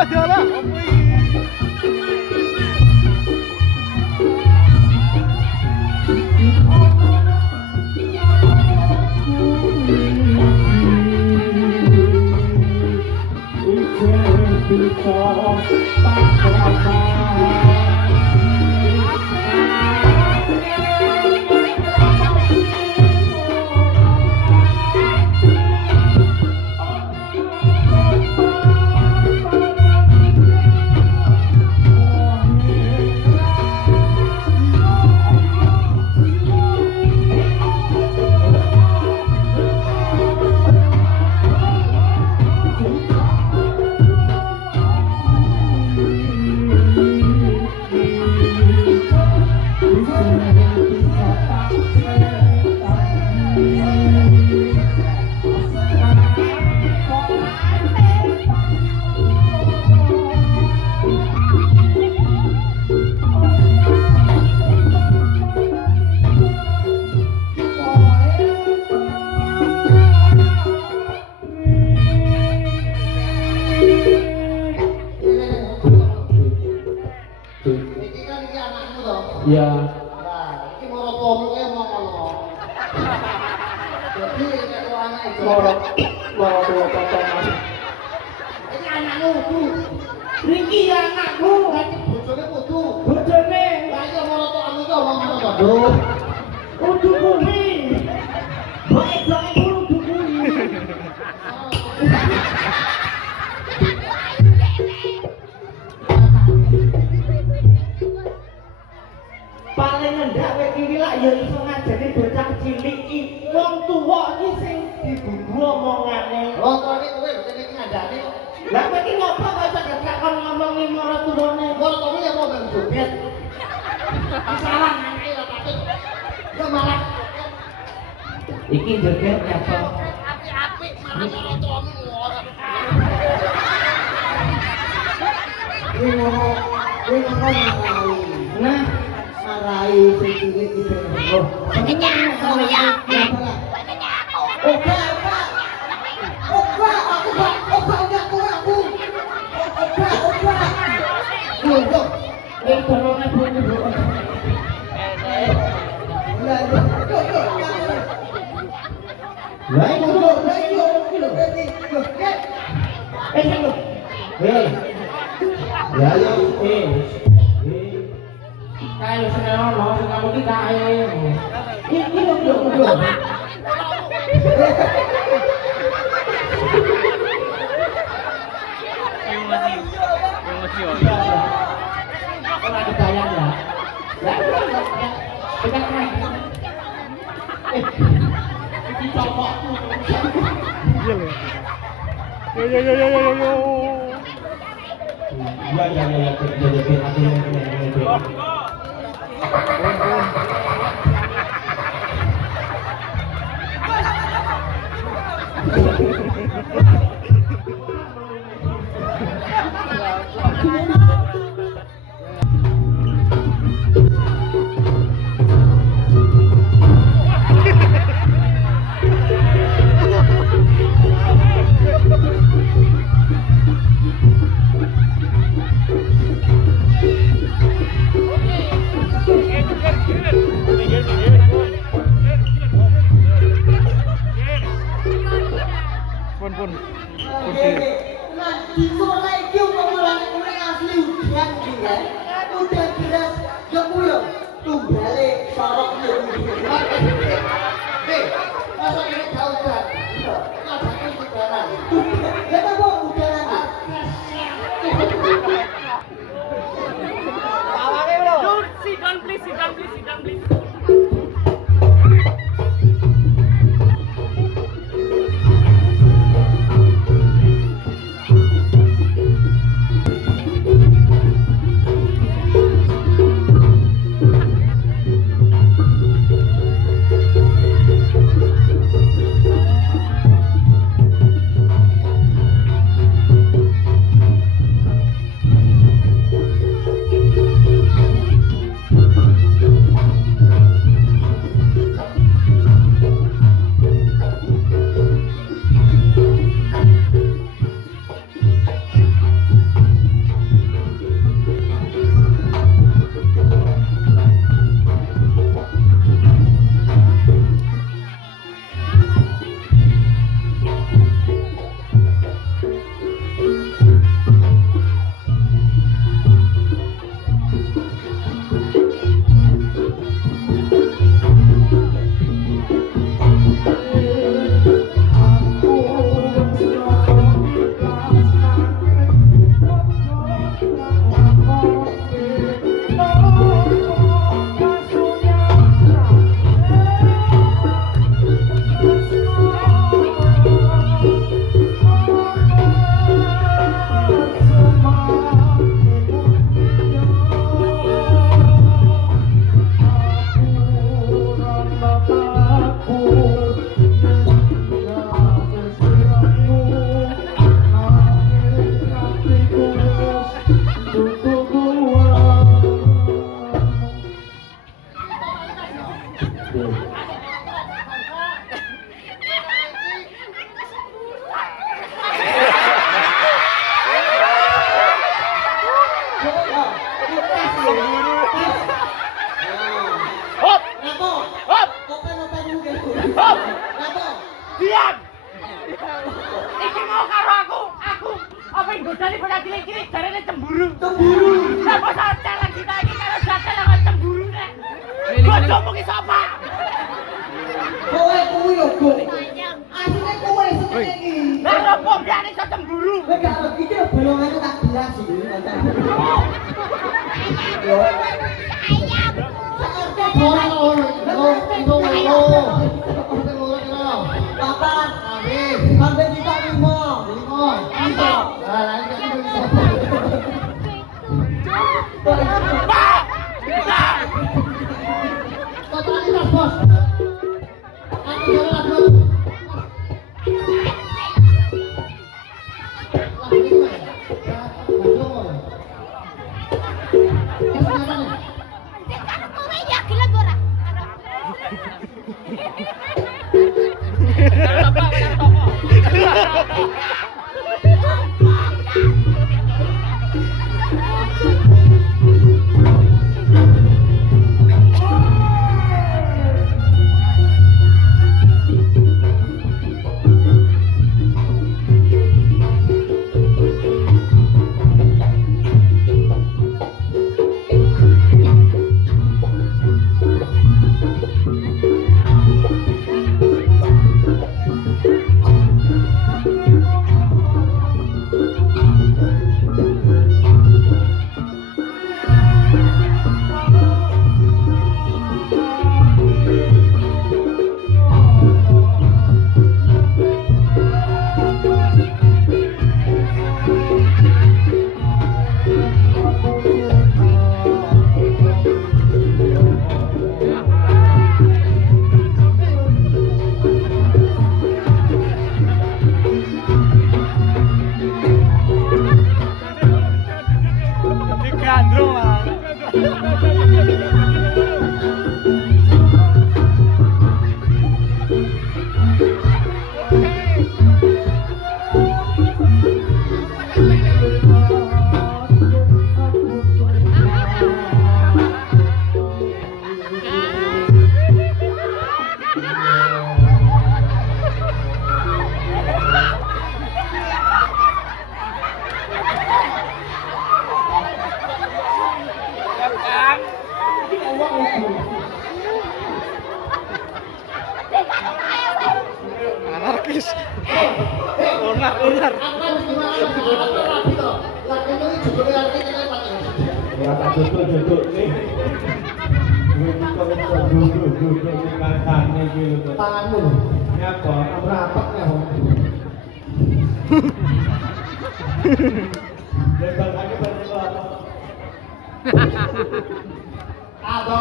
Dalah dalah. Iya. Nah, iki moro pomke ngono. Jadi nek anak itu Moro potong. iki anakmu kudu. Niki anakku. Nanti bojone kudu. Bojone. Lah iya moro tok anu iki omong ngono to, Nduk. Kudu kuwi. Baik kudu kuwi. Paling ngendak kowe iki lak ya iso ngajeni bocah cilik iki. Wong tuwa iki sing dibumbu omongane. Wong tuane kowe bojone iki ngandane kok. Lah kowe iki ngopo kok iso gak kon ngomongi marang turune? Moro tuane ya mau bang joget. Salah anake ya patut. Ya malah Iki joget apa? apik-apik marang moro tuamu ngono. Ini ngono marai. Nah, Marai sing cilik iki. Oh, pakainya aku ya. pakainya aku. Oke, aku. Loh, Ini dorongnya bunyi bu. Lah itu lho. Sing. Ya ya Kae sing ono sing kamu iki kae. Iki lho. Ora kebayang ya. Lah pegang kan. Iki copokku. Iya loh. Yo. Ya. Pun. Nah, di sore iki umuran asli udan iki kan. Udan deras yo kuwi yo tunggale sorok yo. Masa ini jauh udan. Ngajake udanan. Ya ta kok udanan. Awake lho. Sit down please. Hop, Ngapo? hop, Open juga. hop. Ngapo? Diam. Iki mau karo aku apa yang godani pada cilik-cilik jarene cemburu. Cemburu. Kenapa saja lagi kita iki karo jatah yang cemburu nek. Bojomu ki sapa? Kowe kuwi yo, Go. Asline kowe seneng iki. Lah opo biane iso cemburu? Kowe gak ngerti iki bolongane tak belas iki. Yo. Papan, sampai kita lima. Lah lain kan bisa. Totalitas bos. Aku jalan aku. Anarkis. Ular. Ya tak duduk nih. Duduk nih katanya gitu. Tanganmu. Ini apa? Rapatnya, Om. Lebar lagi berarti apa? Ada.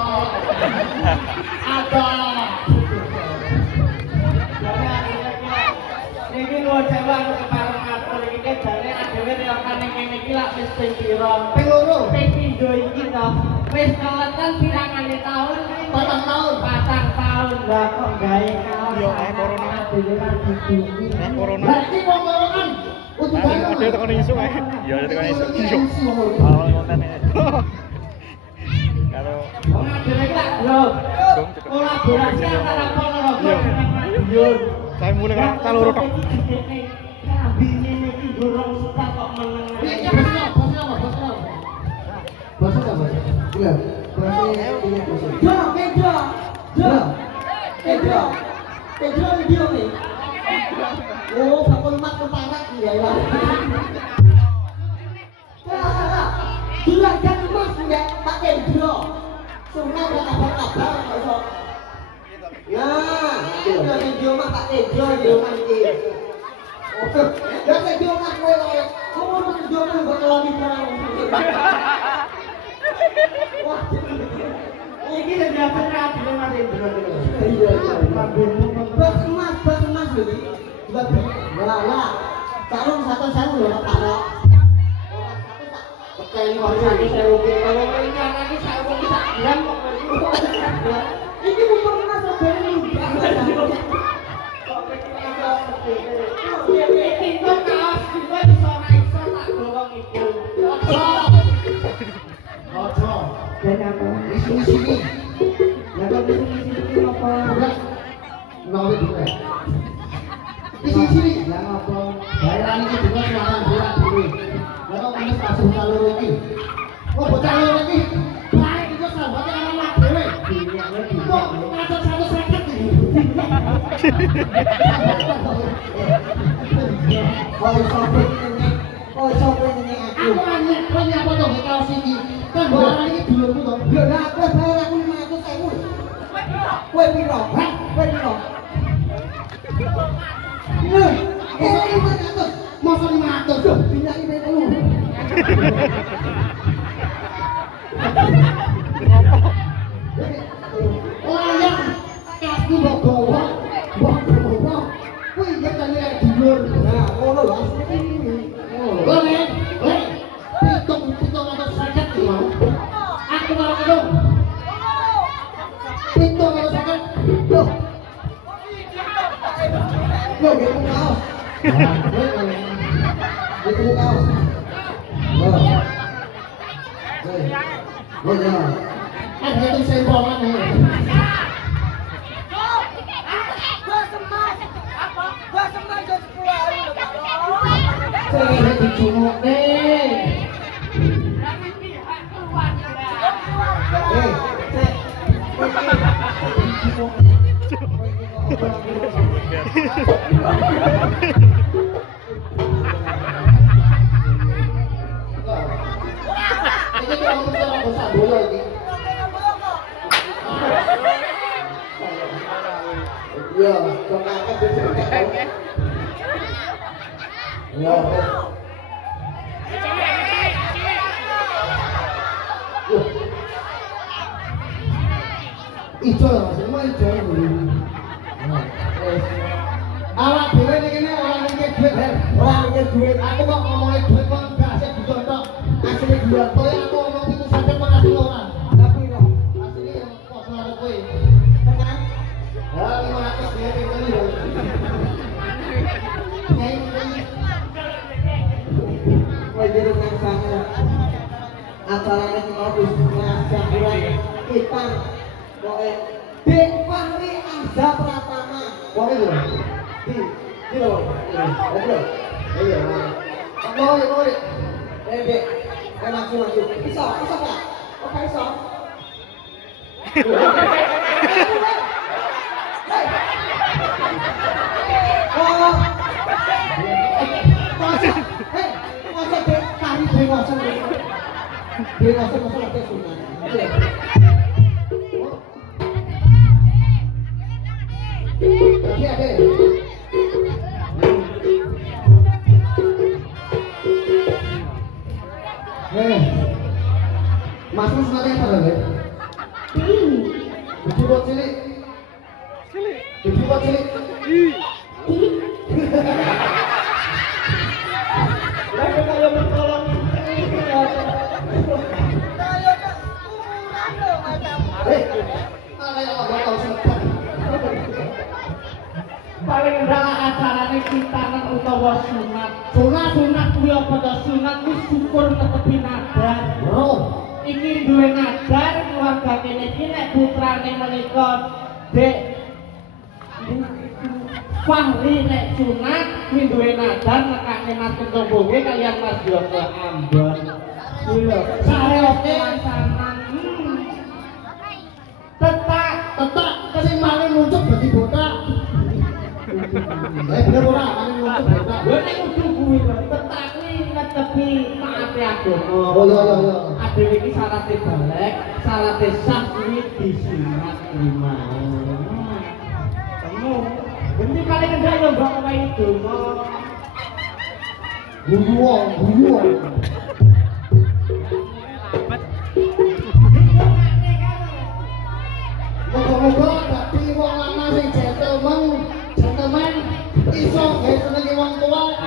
Niki nuwun sewu aku kepareng atur iki jane adewe rekane ngene iki lak wis ping pira? Ping loro. Ping pindho iki to. Wis keleten pirangane taun? 4 tahun. 4 taun. Lah kok gawe kaos. Yo, corona. Adewe ra ditutupi. Corona. Berarti wong lorokan Ada tekan isu kae. Iya, ada tekan isu. Yo. Konten ini. Kalau Wong adewe iki lak lho. Kolaborasi antara Ponorogo dengan Madiun. saya mulai kan kaloro tok. Kabine iki durung start kok meneng. Bahasa apa? Iya. Bahasa ini bahasa. Kedro video nih. Oh, bakul mak keparat ya ya. Juragan Mas ya, Pak Kedro. Sunah ora kabar-kabar kok iso. Nah, Kedro video mak Pak Kedro yo iki. Oh, ya video mak kowe lho. Kamu video mak kok keloni barang. Wah, Iki lho dapat radio Mas Indro iki. iya. Bas emas lho iki. Lah. Sarung 1.000 lho Pak Rok. Ora 1 tak pekeli wae Sewu ki kalau ini anak iki sewu ki sak bulan kok. iki umur mas regane lunggah. Iki kok kaos gue iso ra iso tak golong iku. Ojo. sini. Lah ngopo? Bayaran iki dina selatan bulan dhewe. Lah kok wis kasih kaloro iki. Oh bocah loro iki. Bae iku sahabate karo mak dhewe. Kok ngatur 150 iki. Oh sampe ini. Oh sampe ini aku. Aku kan nyapa to kaos iki. Kan bayaran iki dulurku to. Yo lah aku bayar aku 500.000. Kowe piro? Hah? Kowe piro? Nah, ini 500. Masa 500? Duh, minyak ini telu. Orang yang kasku bawa. Kuwi ya kan ya dulur. Nah, ngono lho asline iki. Ngono. Pitung atau sakit iki mau. Aku karo kono. Pitung atau sakit. Loh. Loh, gitu kaos. Gitu kaos. Loh. Oh ya. Ada itu sempolan ya. Saya dicunguk nih. Ini kalau kita bisa bola ini. Iya, coba apa bisa kita? Ya. Ijo, semua ijo dulu. Awak dhewe ning kene ora mikir duit, ora mikir duit. Aku kok ngomongin duit kok gak asik dicontok. Asline dua kowe aku ngomong itu sampe makasih ora. Tapi kok asline kok karo kowe. Tenan? Ya 500 dia pengen lho. Kowe dhewe nang sana. Acarane iki mau wis ngasih kita kowe Dek Fahri Arza Pratama. Kowe lho. Di lho. Iya. Mau. Dek. Maju. Bisa Pak? Kok bisa? Oh. Masa Dek Fahri dewasa. Dewasa masalah kesunan. Iya. Masuk sebagai apa lagi? Buat cilik. Buat cilik. Lagi kalau mentolong. Paling ora acarane kitanan utawa sunat. Sunat kuwi apa to? Sunat kuwi syukur netepi nadar. Iki duwe nadar keluarga kene iki nek putrane menika Dek Fahri nek sunat kuwi duwe nadar nekake Mas Kentombonge kaliyan Mas Joko Ambon. Kuwi lho, sareoke sanan. Tetak kesing maling muncul dadi botak. Bener ora maling muncul botak. Lha nek kudu kuwi tetak kuwi netepi taate agama. Oh iya. Adewe iki salate balik, salate sah kuwi disunat lima. Kamu ini paling enggak yo mbok omahe donga. Guyu. Moga-moga dadi wong lanang sing gentleman iso gawe senenge wong tua.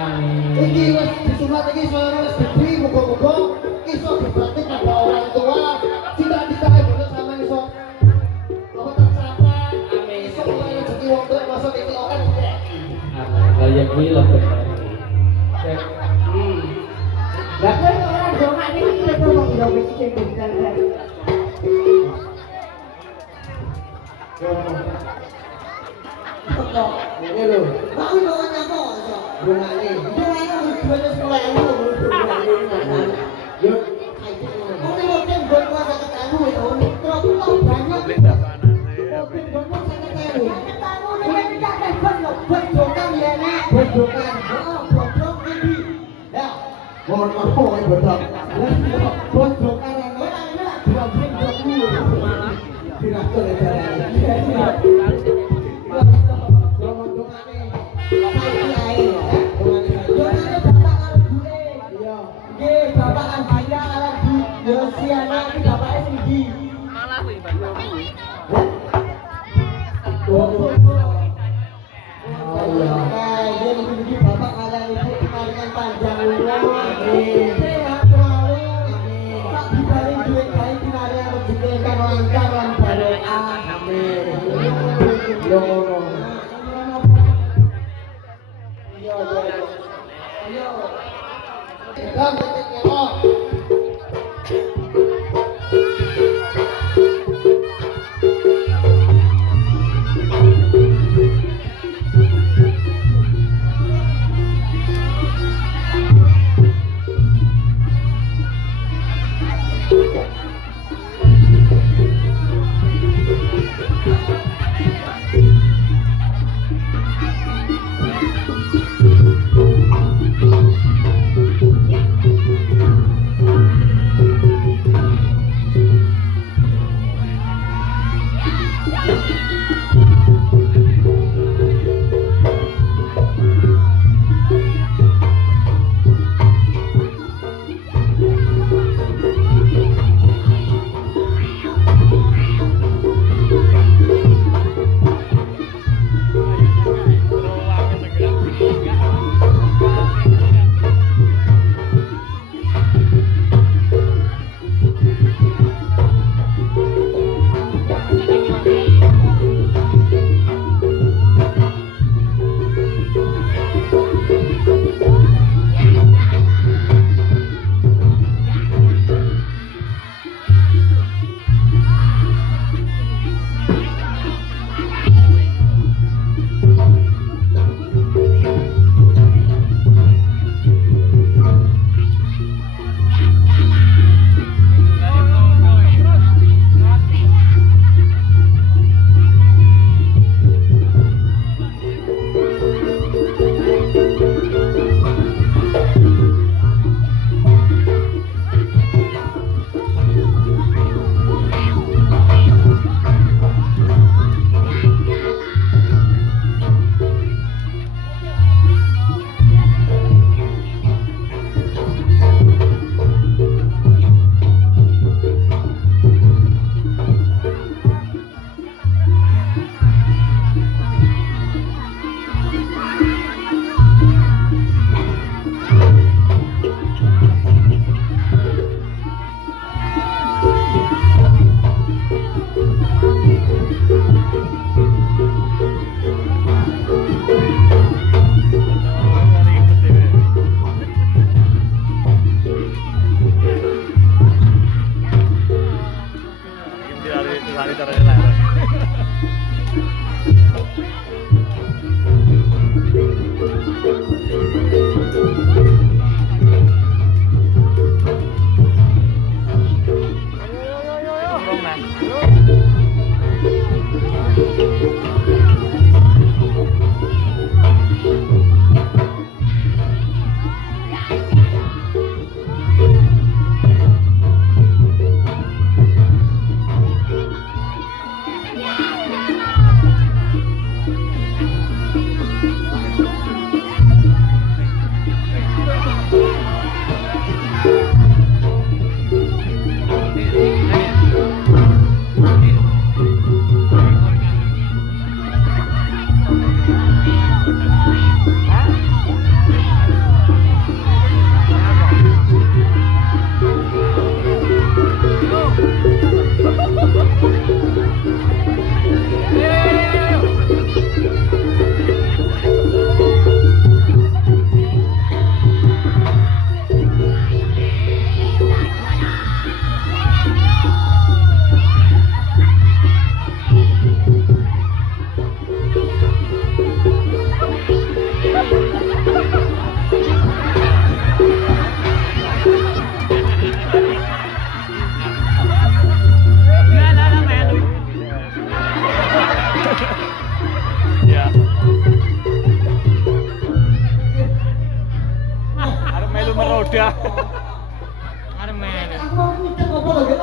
Iki wis disunat iki suara wis gede, moga-moga iso dibakti karo orang tua. Cita-cita ibu sama iso apa tercapai. Iso kaya rezeki wong tua masuk iki oke. Kayak kuwi lho. Lah kowe ora ndongak iki lho wong ndongak iki sing bisa. Kok ngene lho. Mau bawa nyapa kok. Bungane. Bungane duwe sekolah ini lho bungane. Yo, kayak ngono. Kok mungkin buat keluarga ketemu ya. Terus banyak. Mungkin buat ketemu. Ketemu nek tidak ada buat jokan ya nek. Buat jokan. Heeh, bodok iki. Ya. Mohon maaf ya bodok. Buat jokan ana. Ana lak dua ben dulu. Tidak boleh jalan.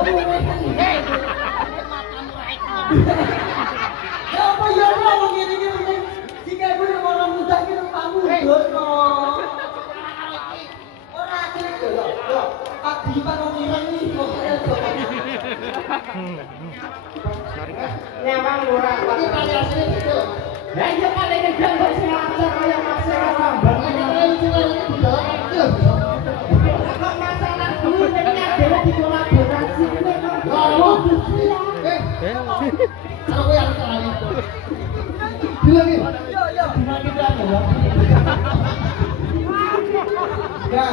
Ya apa ya Allah wong ngene iki penting jika ibu orang muda iki nang pamundhut kok. Ora kene lho. Adi panong ireng iki kok. Nyawang ora Iki variasine beda. Lah iya kali ini gambar sing lancar kaya Mas Era Bambang. Kok masalah dulu ini adalah dikolaborasi ini kok. Aku yang salah. Bilang ini. Gimana kita adalah? Ya.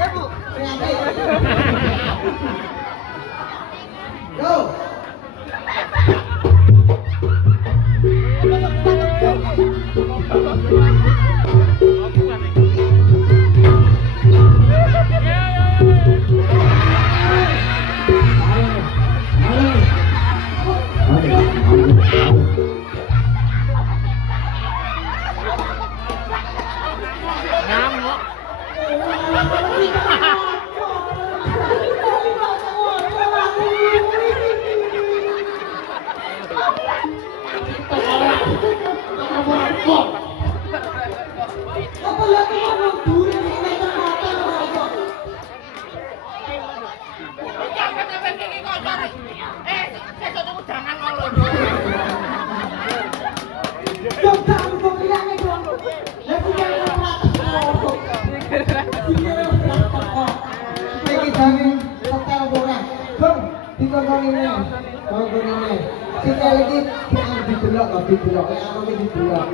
Ya Bu, penyakit. Go. Apa ya orang duri ini mata-mata kok. Jangan sampai kiki kotor. Sesuk tuku jangan ngono. Yo kamu kok liyane dong. Lah sing ora kok. Iki jane hotel ora. Bang, dikon ini. Kok ini. Sikil iki didelok kok didelok. Aku iki didelok.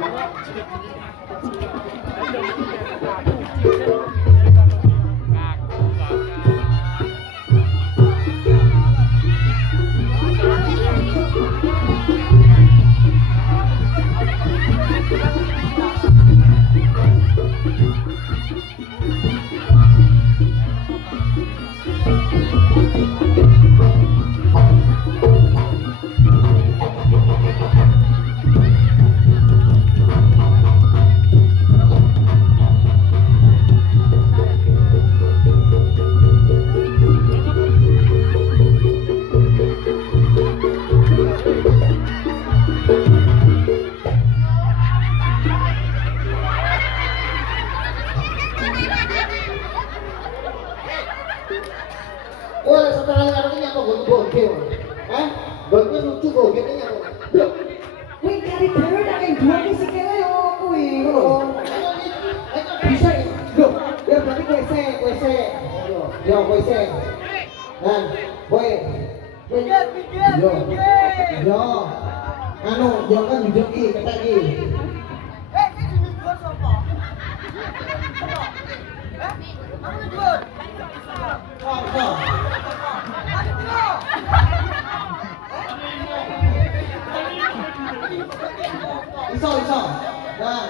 Oh, setelah karo iki nyapa goge. Hah? Goge lucu goge nyapa. Lho, kuwi kari dhewe nek dua ki sikile yo kuwi. Bisa iki. Lho, ya berarti kowe se. Yo kowe se. Nah, kowe. Yo. Anu, yo kan duduk iki, ketek iki. Iso. Nah.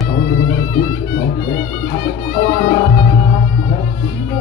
Tahun 2010, Aku kelar dan simo.